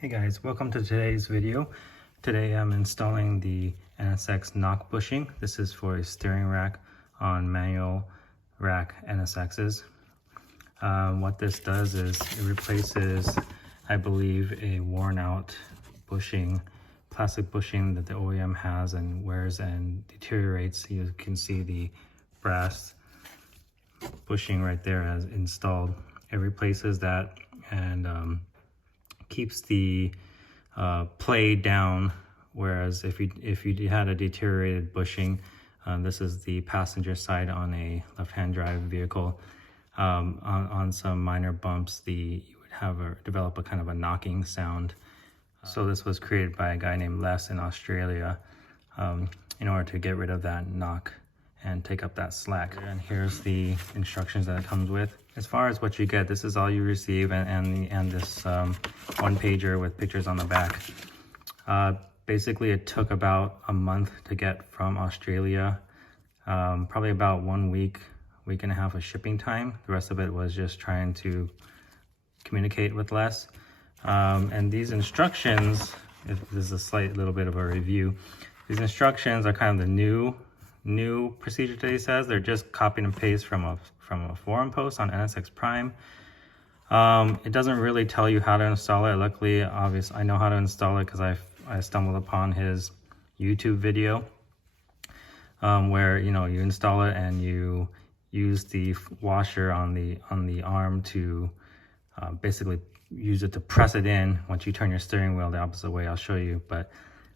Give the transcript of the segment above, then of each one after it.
Hey guys, welcome to today's video. Today I'm installing the NSX knock bushing. This is for a steering rack on manual rack NSXs. What this does is it replaces, I believe, a worn out bushing, plastic bushing that the OEM has and wears and deteriorates. You can see the brass bushing right there as installed. It replaces that and keeps the play down, whereas if you had a deteriorated bushing, this is the passenger side on a left-hand drive vehicle, on some minor bumps you would develop a kind of a knocking sound. So this was created by a guy named Les in Australia in order to get rid of that knock and take up that slack. And here's the instructions that it comes with. As far as what you get, this is all you receive, and this one pager with pictures on the back. Basically, it took about a month to get from Australia, probably about 1 week, week and a half of shipping time. The rest of it was just trying to communicate with Les. And these instructions, if this is a slight little bit of a review, these instructions are kind of the new procedure today says. They're just copy and paste from a forum post on NSX Prime. It doesn't really tell you how to install it. Luckily, obviously, I know how to install it because I stumbled upon his YouTube video where you install it and you use the washer on the arm to basically use it to press it in. Once you turn your steering wheel the opposite way, I'll show you. But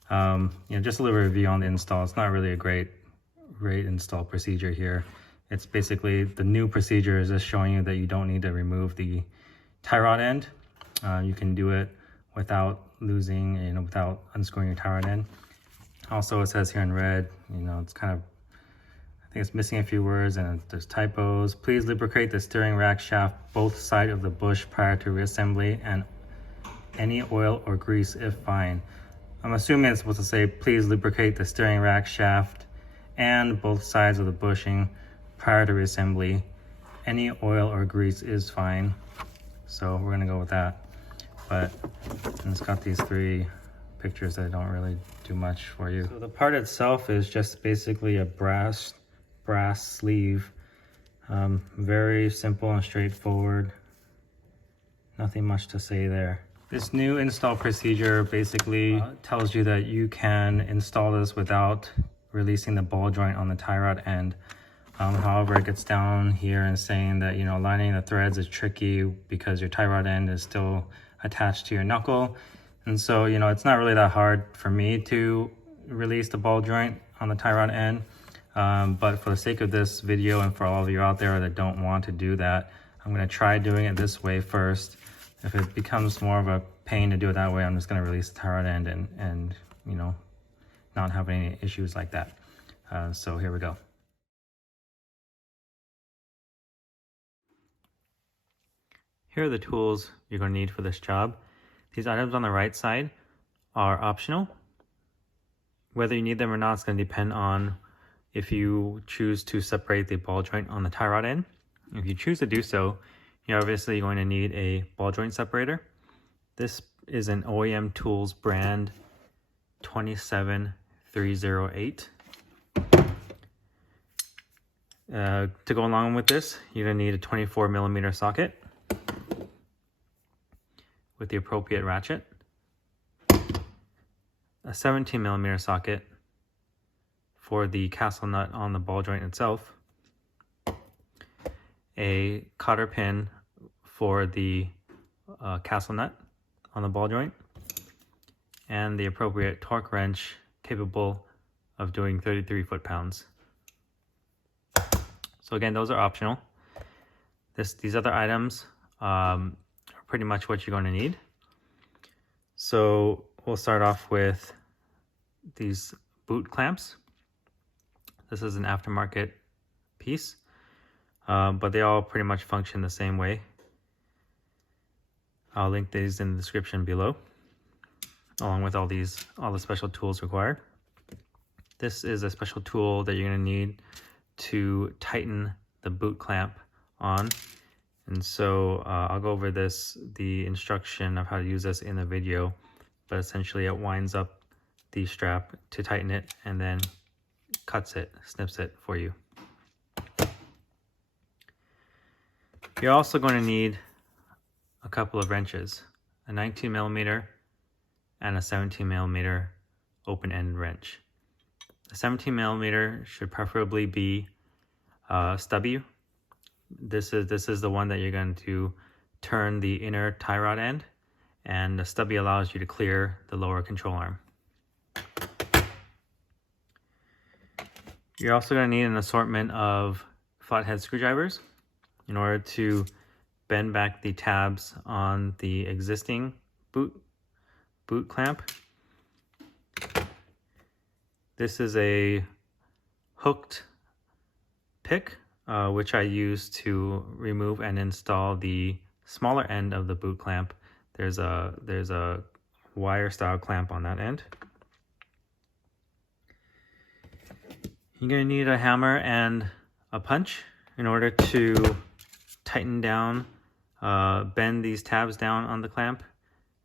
just a little review on the install. It's not really a great install procedure here. It's basically the new procedure is just showing you that you don't need to remove the tie rod end. You can do it without losing, without unscrewing your tie rod end. Also, it says here in red, it's kind of, I think it's missing a few words and there's typos. Please lubricate the steering rack shaft both sides of the bush prior to reassembly, and any oil or grease if fine. I'm assuming it's supposed to say please lubricate the steering rack shaft and both sides of the bushing prior to reassembly. Any oil or grease is fine. So we're gonna go with that. But it's got these three pictures that don't really do much for you. So the part itself is just basically a brass sleeve. Very simple and straightforward. Nothing much to say there. This new install procedure basically tells you that you can install this without releasing the ball joint on the tie rod end. However, it gets down here and saying that lining the threads is tricky because your tie rod end is still attached to your knuckle, and so it's not really that hard for me to release the ball joint on the tie rod end. But for the sake of this video and for all of you out there that don't want to do that, I'm going to try doing it this way first. If it becomes more of a pain to do it that way, I'm just going to release the tie rod end and not have any issues like that. So here we go. Here are the tools you're going to need for this job. These items on the right side are optional. Whether you need them or not is going to depend on if you choose to separate the ball joint on the tie rod end. If you choose to do so, you're obviously going to need a ball joint separator. This is an OEM Tools brand 27308. To go along with this, you're going to need a 24mm socket with the appropriate ratchet, a 17mm socket for the castle nut on the ball joint itself, a cotter pin for the castle nut on the ball joint, and the appropriate torque wrench capable of doing 33 foot-pounds. So again, those are optional. These other items are pretty much what you're going to need. So we'll start off with these boot clamps. This is an aftermarket piece, but they all pretty much function the same way. I'll link these in the description below, along with all the special tools required. This is a special tool that you're going to need to tighten the boot clamp on. And so I'll go over the instruction of how to use this in the video, but essentially it winds up the strap to tighten it and then snips it for you. You're also going to need a couple of wrenches, a 19mm and a 17mm open-ended wrench. The 17mm should preferably be stubby. This is the one that you're going to turn the inner tie rod end, and the stubby allows you to clear the lower control arm. You're also going to need an assortment of flathead screwdrivers in order to bend back the tabs on the existing boot clamp. This is a hooked pick, which I use to remove and install the smaller end of the boot clamp. There's a wire style clamp on that end. You're going to need a hammer and a punch in order to tighten down, bend these tabs down on the clamp.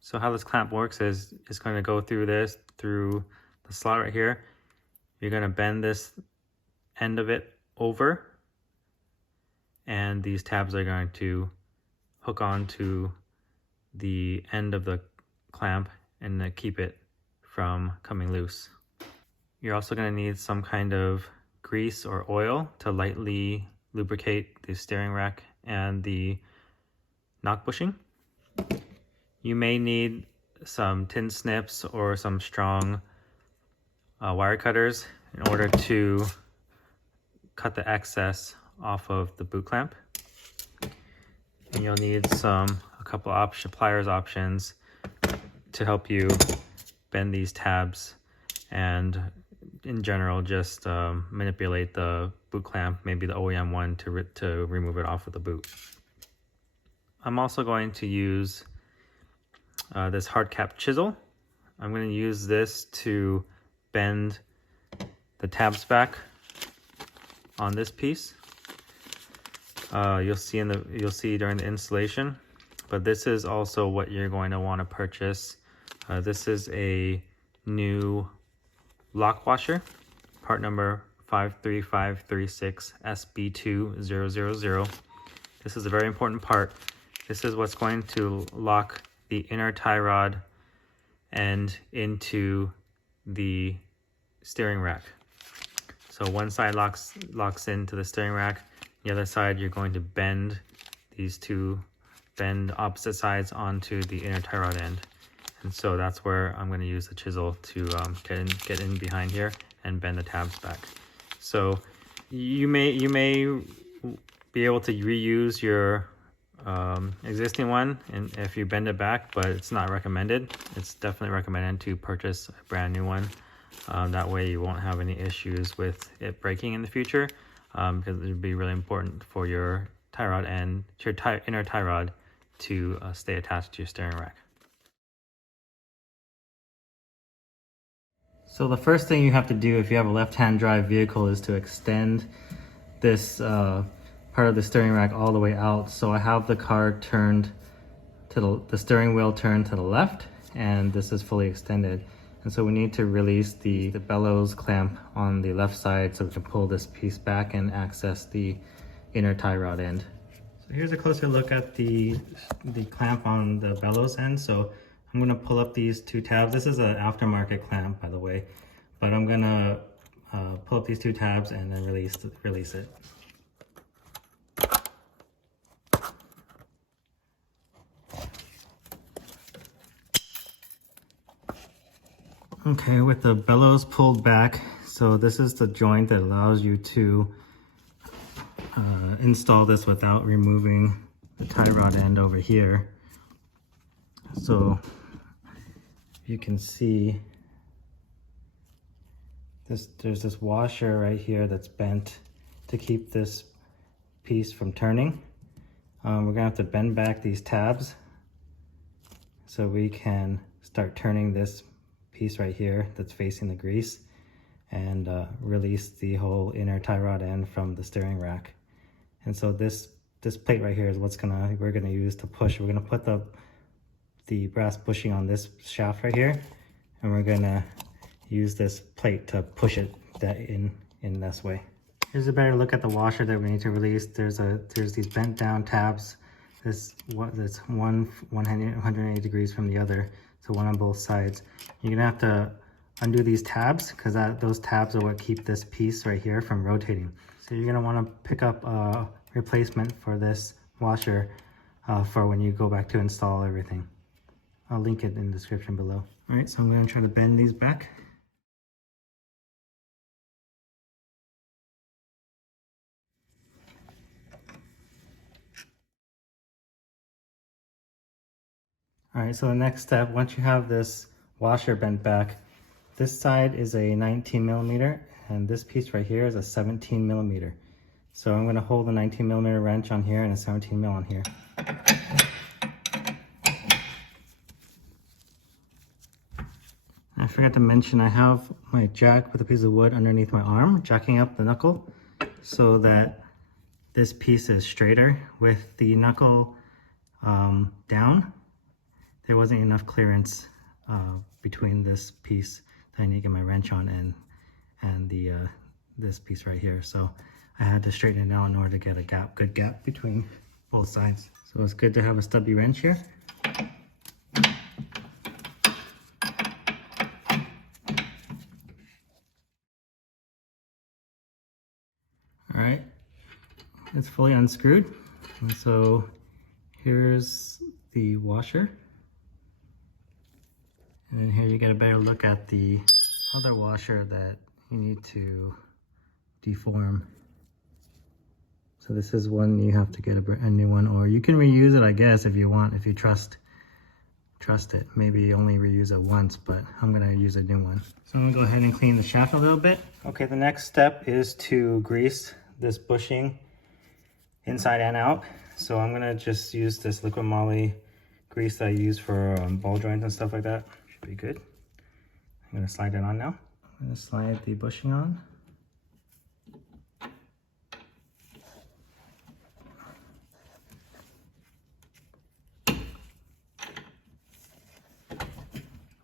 So how this clamp works is it's going to go through the slot right here. You're going to bend this end of it over, and these tabs are going to hook onto the end of the clamp and keep it from coming loose. You're also going to need some kind of grease or oil to lightly lubricate the steering rack and the knock bushing. You may need some tin snips or some strong wire cutters in order to cut the excess off of the boot clamp. And you'll need a couple pliers options to help you bend these tabs and in general just manipulate the boot clamp, maybe the OEM one, to remove it off of the boot. I'm also going to use this hard cap chisel. I'm going to use this to bend the tabs back on this piece. You'll see during the installation, but this is also what you're going to want to purchase. This is a new lock washer, part number 53536 SB2000. This is a very important part. This is what's going to lock the inner tie rod end into the steering rack. So one side locks into the steering rack. The other side, you're going to bend opposite sides onto the inner tie rod end. And so that's where I'm going to use the chisel to get in behind here and bend the tabs back. So you may be able to reuse your existing one, and if you bend it back, but it's not recommended. It's definitely recommended to purchase a brand new one. That way you won't have any issues with it breaking in the future, because it would be really important for your tie rod and your inner tie rod to stay attached to your steering rack. So the first thing you have to do if you have a left-hand drive vehicle is to extend this part of the steering rack all the way out. So I have the car turned to the steering wheel turned to the left, and this is fully extended. And so we need to release the bellows clamp on the left side so we can pull this piece back and access the inner tie rod end. So here's a closer look at the clamp on the bellows end. So I'm going to pull up these two tabs. This is an aftermarket clamp, by the way, but I'm going to pull up these two tabs and then release it. Okay, with the bellows pulled back, so this is the joint that allows you to install this without removing the tie rod end over here. So you can see there's this washer right here that's bent to keep this piece from turning. We're gonna have to bend back these tabs so we can start turning this piece right here that's facing the grease and release the whole inner tie rod end from the steering rack. And so this this plate right here is what's we're gonna use to push. We're gonna put the brass bushing on this shaft right here, and we're gonna use this plate to push it in this way. Here's a better look at the washer that we need to release. There's these bent down tabs. That's 180 degrees from the other, so one on both sides. You're gonna have to undo these tabs because those tabs are what keep this piece right here from rotating. So you're gonna want to pick up a replacement for this washer for when you go back to install everything. I'll link it in the description below. All right, so I'm gonna try to bend these back. All right, so the next step, once you have this washer bent back, this side is a 19 millimeter and this piece right here is a 17 millimeter. So I'm gonna hold the 19 millimeter wrench on here and a 17 mil on here. I forgot to mention I have my jack with a piece of wood underneath my arm, jacking up the knuckle so that this piece is straighter. With the knuckle down, there wasn't enough clearance between this piece that I need to get my wrench on and this piece right here. So I had to straighten it out in order to get a good gap between both sides. So it's good to have a stubby wrench here. All right, it's fully unscrewed. And so here's the washer. And then here you get a better look at the other washer that you need to deform. So this is one you have to get a new one, or you can reuse it, I guess, if you want, if you trust it. Maybe only reuse it once, but I'm gonna use a new one. So I'm gonna go ahead and clean the shaft a little bit. Okay, the next step is to grease this bushing inside and out. So I'm gonna just use this liquid moly grease that I use for ball joints and stuff like that. Should be good. I'm gonna slide it on now. I'm gonna slide the bushing on.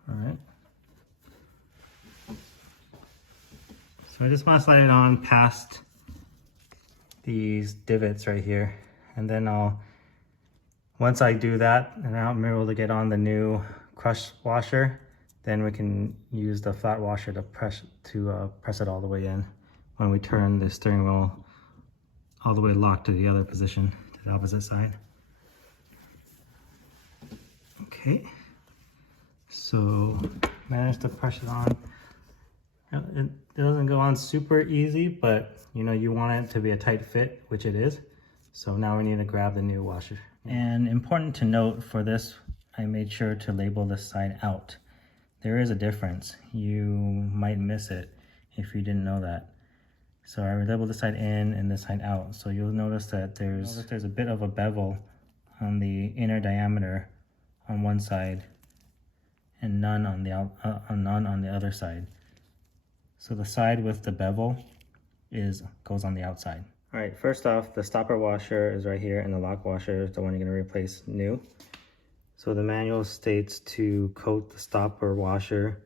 All right. So I just want to slide it on past these divots right here, and then once I do that and I'm able to get on the new crush washer, then we can use the flat washer to press it all the way in when we turn the steering wheel all the way locked to the other position, to the opposite side. Okay, so managed to press it on. It doesn't go on super easy, but you want it to be a tight fit, which it is. So now we need to grab the new washer. And important to note for this, I made sure to label this side out. There is a difference. You might miss it if you didn't know that. So I labeled this side in and this side out. So you'll notice that there's a bit of a bevel on the inner diameter on one side and none on the other side. So the side with the bevel goes on the outside. All right, first off, the stopper washer is right here and the lock washer is the one you're gonna replace new. So the manual states to coat the stopper washer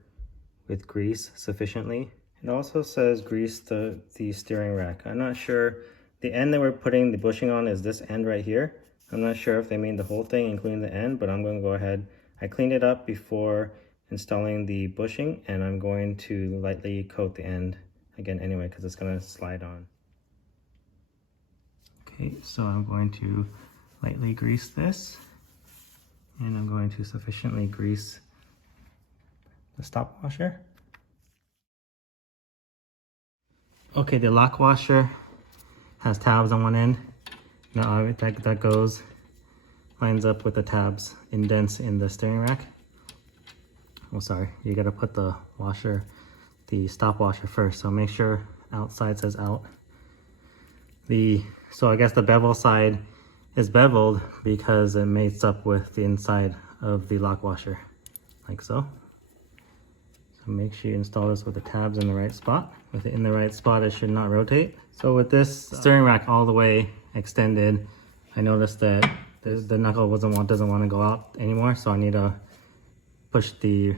with grease sufficiently. It also says grease the steering rack. I'm not sure, the end that we're putting the bushing on is this end right here. I'm not sure if they mean the whole thing, including the end, but I'm gonna go ahead. I cleaned it up before installing the bushing, and I'm going to lightly coat the end again anyway, because it's gonna slide on. Okay, so I'm going to lightly grease this, and I'm going to sufficiently grease the stop washer. Okay, the lock washer has tabs on one end. Now that lines up with the tabs, indents in the steering rack. Oh, sorry, you gotta put the stop washer first. So make sure outside says out. So I guess the bevel side is beveled because it mates up with the inside of the lock washer, like so. So make sure you install this with the tabs in the right spot. With it in the right spot, it should not rotate. So with this steering rack all the way extended, I noticed that the knuckle doesn't want to go out anymore, so I need to push the,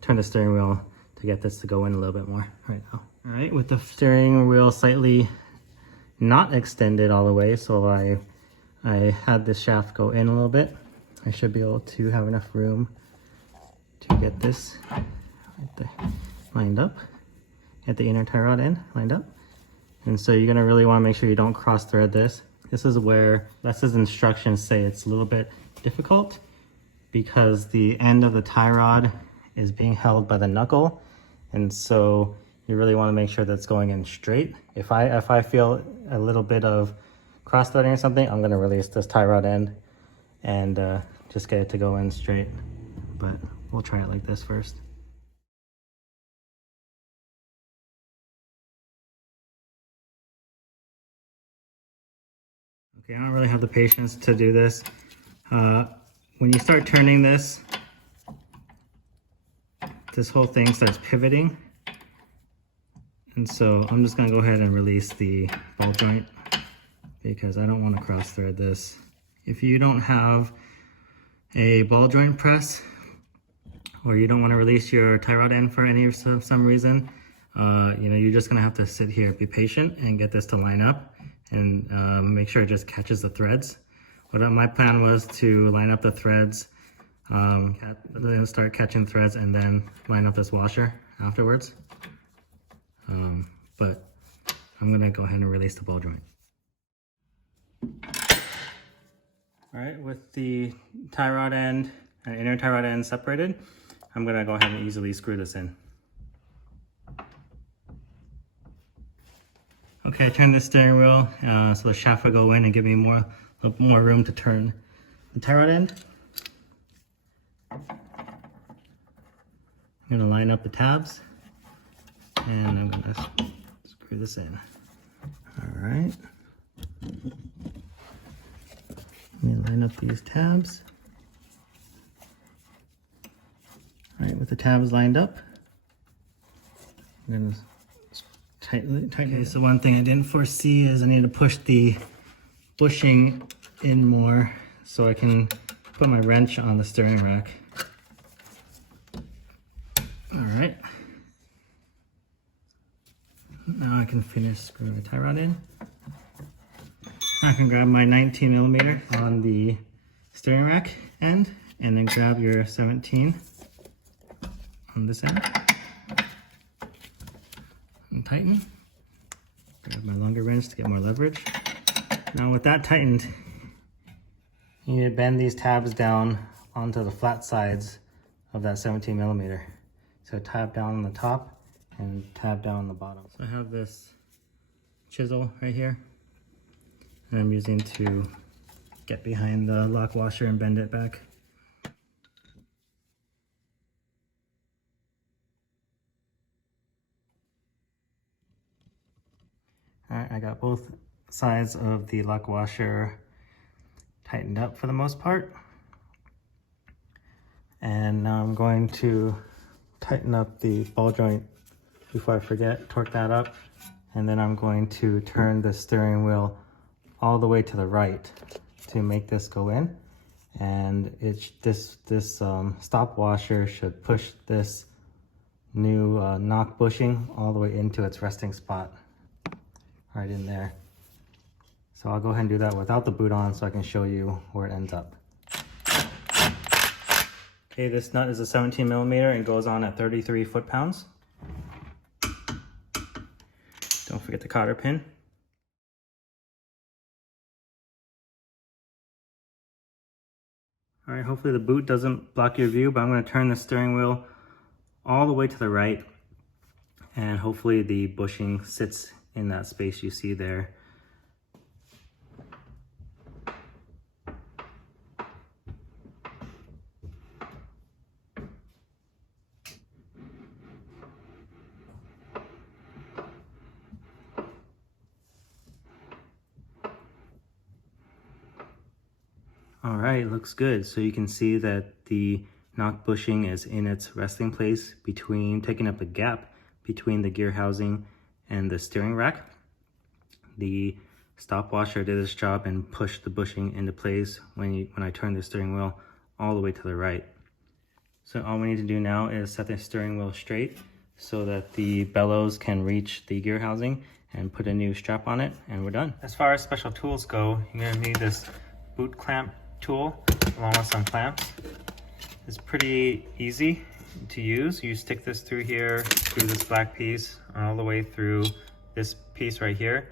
turn the steering wheel to get this to go in a little bit more right now. All right, with the steering wheel slightly not extended all the way, so I had this shaft go in a little bit. I should be able to have enough room to get this right there lined up, at the inner tie rod end lined up. And so you're gonna really wanna make sure you don't cross thread this. This is where Les's instructions say it's a little bit difficult because the end of the tie rod is being held by the knuckle. And so you really wanna make sure that's going in straight. If I feel a little bit of cross threading or something, I'm gonna release this tie rod end and just get it to go in straight. But we'll try it like this first. Okay, I don't really have the patience to do this. When you start turning this whole thing starts pivoting. And so I'm just gonna go ahead and release the ball joint because I don't want to cross thread this. If you don't have a ball joint press, or you don't want to release your tie rod end for some reason, you know, you're just gonna have to sit here, be patient, and get this to line up, and make sure it just catches the threads. My plan was to line up the threads, then start catching threads, and then line up this washer afterwards. But I'm gonna go ahead and release the ball joint. All right, with the tie rod end and inner tie rod end separated, I'm gonna go ahead and easily screw this in. Okay, I turned the steering wheel so the shaft will go in and give me a little more room to turn the tie rod end. I'm gonna line up the tabs and I'm gonna screw this in. All right. Let me line up these tabs. All right, with the tabs lined up, I'm gonna tighten. Okay, so one thing I didn't foresee is I need to push the bushing in more so I can put my wrench on the steering rack. All right. Now I can finish screwing the tie rod in. I can grab my 19mm on the steering rack end and then grab your 17 on this end and tighten. Grab my longer wrench to get more leverage. Now with that tightened, you need to bend these tabs down onto the flat sides of that 17mm. So tab down on the top and tab down on the bottom. So I have this chisel right here, and I'm using to get behind the lock washer and bend it back. All right, I got both sides of the lock washer tightened up for the most part. And now I'm going to tighten up the ball joint before I forget, torque that up. And then I'm going to turn the steering wheel all the way to the right to make this go in. And this stop washer should push this new knock bushing all the way into its resting spot right in there. So I'll go ahead and do that without the boot on so I can show you where it ends up. Okay, this nut is a 17mm and goes on at 33 foot-pounds. Don't forget the cotter pin. All right, hopefully the boot doesn't block your view, but I'm going to turn the steering wheel all the way to the right, and hopefully the bushing sits in that space you see there. All right, looks good. So you can see that the knock bushing is in its resting place taking up a gap between the gear housing and the steering rack. The stop washer did its job and pushed the bushing into place when I turned the steering wheel all the way to the right. So all we need to do now is set the steering wheel straight so that the bellows can reach the gear housing and put a new strap on it, and we're done. As far as special tools go, you're gonna need this boot clamp tool along with some clamps. It's pretty easy to use. You stick this through here, through this black piece, all the way through this piece right here,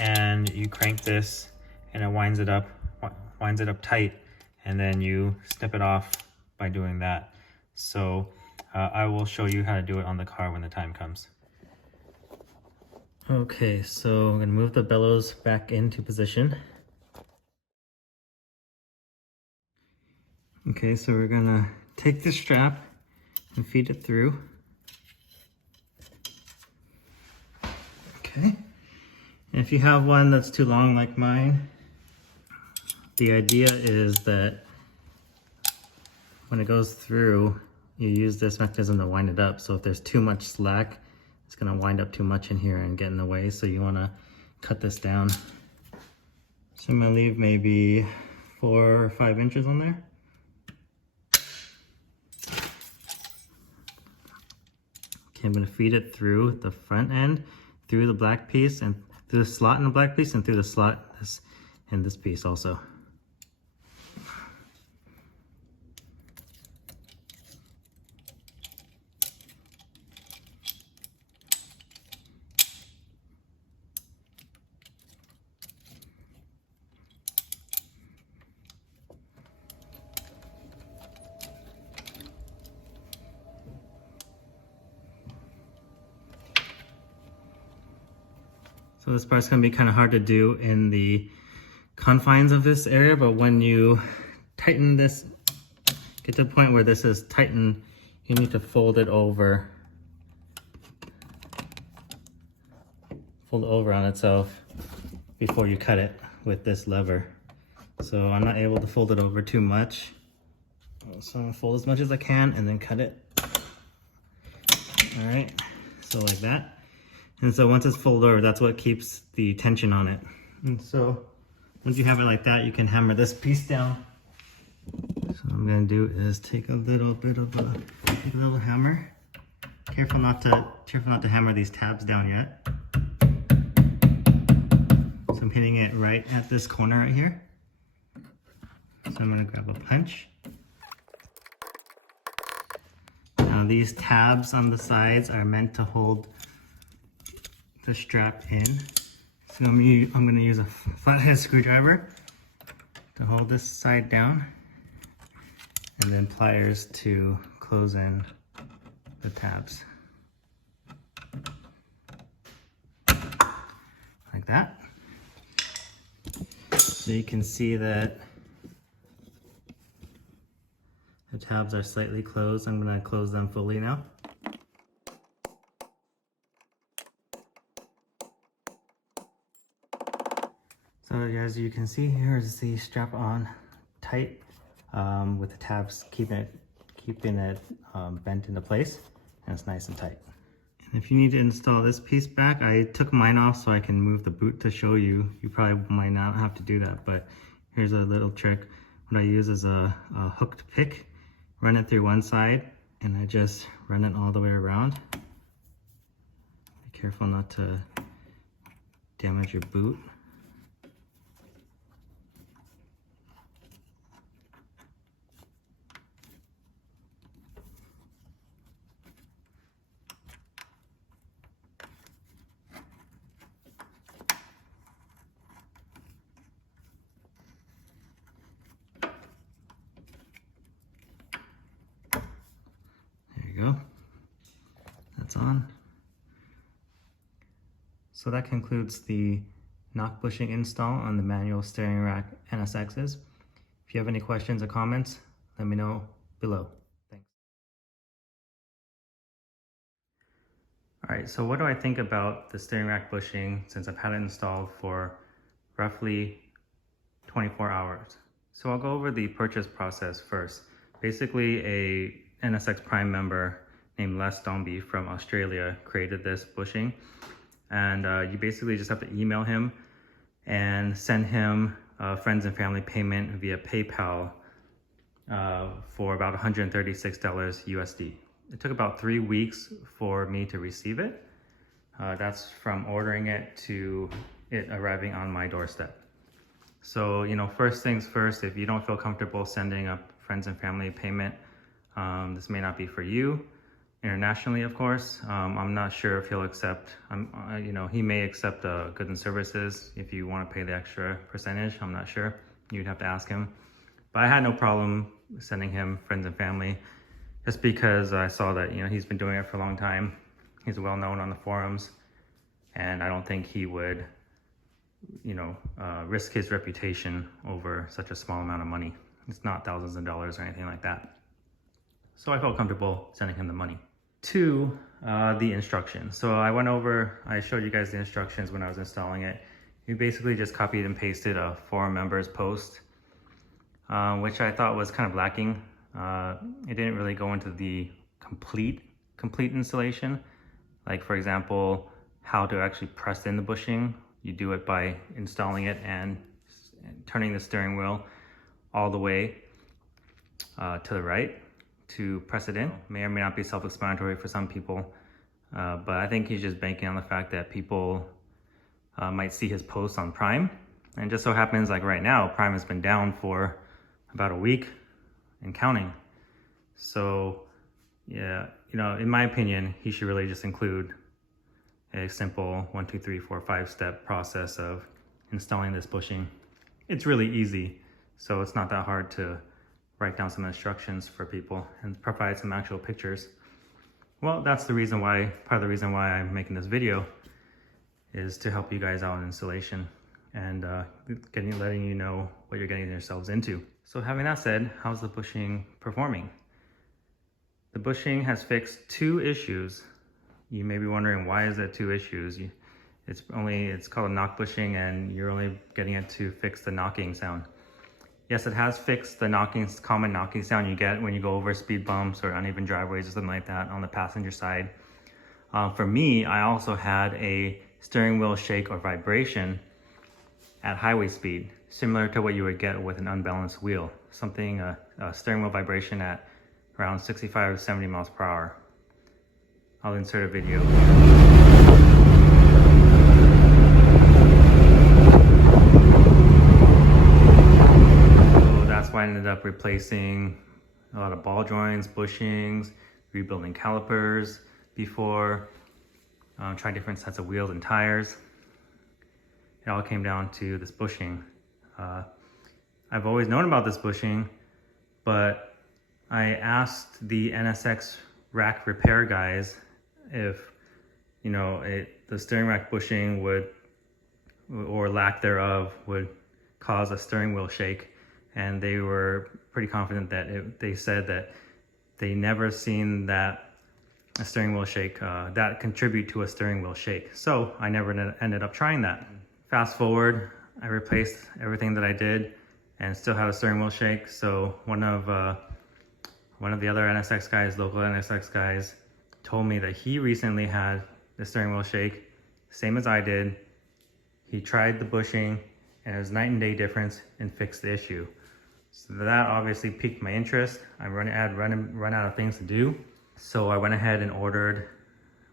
and you crank this and it winds it up tight, and then you snip it off by doing that. So I will show you how to do it on the car when the time comes. Okay, so I'm gonna move the bellows back into position. Okay, so we're gonna take the strap and feed it through. Okay, and if you have one that's too long like mine, the idea is that when it goes through, you use this mechanism to wind it up. So if there's too much slack, it's gonna wind up too much in here and get in the way. So you wanna cut this down. So I'm gonna leave maybe 4 or 5 inches on there. Okay, I'm gonna feed it through the front end, through the black piece, and through the slot in the black piece, and through the slot in this piece also. So this part's gonna be kind of hard to do in the confines of this area, but when you tighten this, get to the point where this is tightened, you need to fold it over on itself before you cut it with this lever. So I'm not able to fold it over too much. So I'm gonna fold as much as I can and then cut it. All right, so like that. And so once it's folded over, that's what keeps the tension on it. And so once you have it like that, you can hammer this piece down. So what I'm gonna do is take a little bit of a little hammer. Careful not to hammer these tabs down yet. So I'm hitting it right at this corner right here. So I'm gonna grab a punch. Now these tabs on the sides are meant to hold the strap in. So I'm gonna use a flathead screwdriver to hold this side down, and then pliers to close in the tabs. Like that. So you can see that the tabs are slightly closed. I'm gonna close them fully now. So as you can see, here is the strap on tight with the tabs keeping it bent into place, and it's nice and tight. And if you need to install this piece back, I took mine off so I can move the boot to show you. You probably might not have to do that, but here's a little trick. What I use is a hooked pick, run it through one side, and I just run it all the way around. Be careful not to damage your boot. Go. That's on. So that concludes the knock bushing install on the manual steering rack NSXs. If you have any questions or comments, let me know below. Thanks. All right, so what do I think about the steering rack bushing since I've had it installed for roughly 24 hours? So I'll go over the purchase process first. Basically, a NSX Prime member named Les Dombey from Australia created this bushing, and you basically just have to email him and send him friends and family payment via PayPal for about $136 USD. It took about 3 weeks for me to receive it. That's from ordering it to it arriving on my doorstep. So, first things first, if you don't feel comfortable sending a friends and family payment, this may not be for you. Internationally, of course, I'm not sure if he'll accept, he may accept goods and services if you want to pay the extra percentage. I'm not sure. You'd have to ask him. But I had no problem sending him friends and family, just because I saw that, he's been doing it for a long time. He's well known on the forums, and I don't think he would, risk his reputation over such a small amount of money. It's not thousands of dollars or anything like that. So I felt comfortable sending him the money. To the instructions. So I showed you guys the instructions when I was installing it. You basically just copied and pasted a forum members post, which I thought was kind of lacking. It didn't really go into the complete installation. Like, for example, how to actually press in the bushing. You do it by installing it and turning the steering wheel all the way to the right to press it in. May or may not be self-explanatory for some people, but I think he's just banking on the fact that people might see his posts on Prime. And just so happens, like right now, Prime has been down for about a week and counting. So yeah, in my opinion, he should really just include a simple 1, 2, 3, 4, 5 step process of installing this bushing. It's really easy, so it's not that hard to write down some instructions for people and provide some actual pictures. Well, that's part of the reason why I'm making this video, is to help you guys out in installation and letting you know what you're getting yourselves into. So having that said, how's the bushing performing? The bushing has fixed 2 issues. You may be wondering, why is there 2 issues? It's called a knock bushing, and you're only getting it to fix the knocking sound. Yes, it has fixed the common knocking sound you get when you go over speed bumps or uneven driveways or something like that on the passenger side. For me, I also had a steering wheel shake or vibration at highway speed, similar to what you would get with an unbalanced wheel. A steering wheel vibration at around 65 to 70 miles per hour. I'll insert a video. I ended up replacing a lot of ball joints, bushings, rebuilding calipers before, trying different sets of wheels and tires. It all came down to this bushing. I've always known about this bushing, but I asked the NSX rack repair guys if, the steering rack bushing or lack thereof would cause a steering wheel shake. And they were pretty confident that they said that they never seen a steering wheel shake that contribute to a steering wheel shake. So I never ended up trying that. Fast forward, I replaced everything that I did and still have a steering wheel shake. So one of the other NSX guys, local NSX guys, told me that he recently had the steering wheel shake, same as I did. He tried the bushing, and it was night and day difference, and fixed the issue. So that obviously piqued my interest. I run out of things to do. So I went ahead and ordered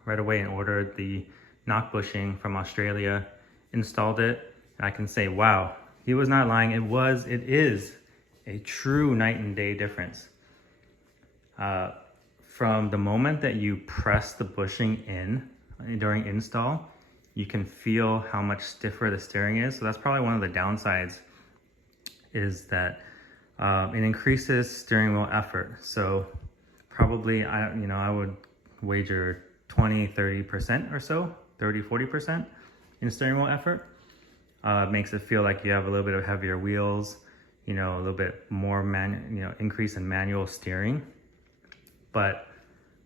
the knock bushing from Australia, installed it. And I can say, wow, he was not lying. It is a true night and day difference. From the moment that you press the bushing in during install, you can feel how much stiffer the steering is. So that's probably one of the downsides, is that it increases steering wheel effort. So probably, I would wager 20-30% or so, 30-40% in steering wheel effort. Makes it feel like you have a little bit of heavier wheels, a little bit more increase in manual steering. But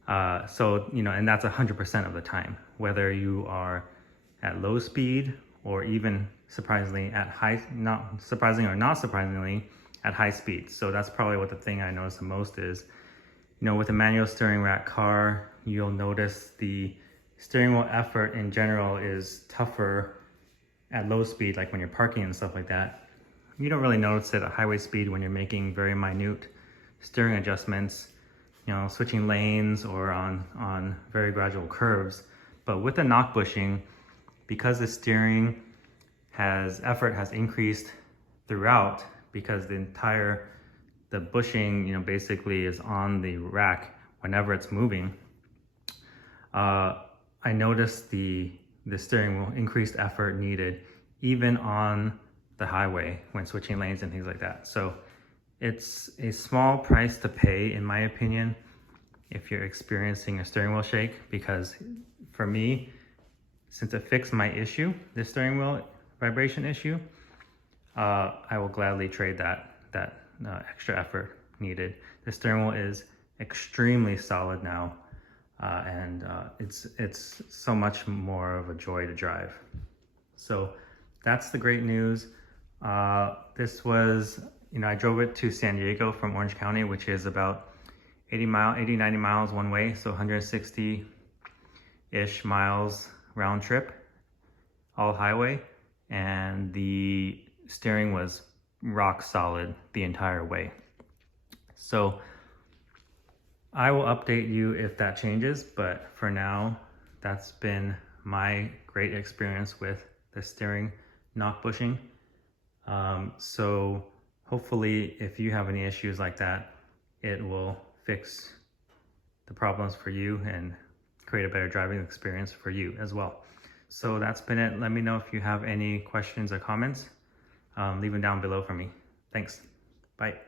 and that's 100% of the time, whether you are at low speed or even surprisingly at not surprisingly at high speed. So that's probably what the thing I notice the most is, with a manual steering rack car, you'll notice the steering wheel effort in general is tougher at low speed, like when you're parking and stuff like that. You don't really notice it at highway speed when you're making very minute steering adjustments, you know, switching lanes or on very gradual curves. But with the knock bushing, because the steering effort has increased throughout, because the bushing, you know, basically is on the rack whenever it's moving, I noticed the steering wheel increased effort needed even on the highway when switching lanes and things like that. So it's a small price to pay, in my opinion, if you're experiencing a steering wheel shake, because for me, since it fixed my issue, the steering wheel vibration issue, I will gladly trade that extra effort needed. The steering wheel is extremely solid now, and it's so much more of a joy to drive. So that's the great news. This was, you know, I drove it to San Diego from Orange County, which is about 80, 90 miles one way, so 160-ish miles round trip, all highway, and the steering was rock solid the entire way. So I will update you if that changes, but for now, that's been my great experience with the steering knock bushing. So hopefully, if you have any issues like that, it will fix the problems for you and create a better driving experience for you as well. So that's been it. Let me know if you have any questions or comments. Leave them down below for me. Thanks. Bye.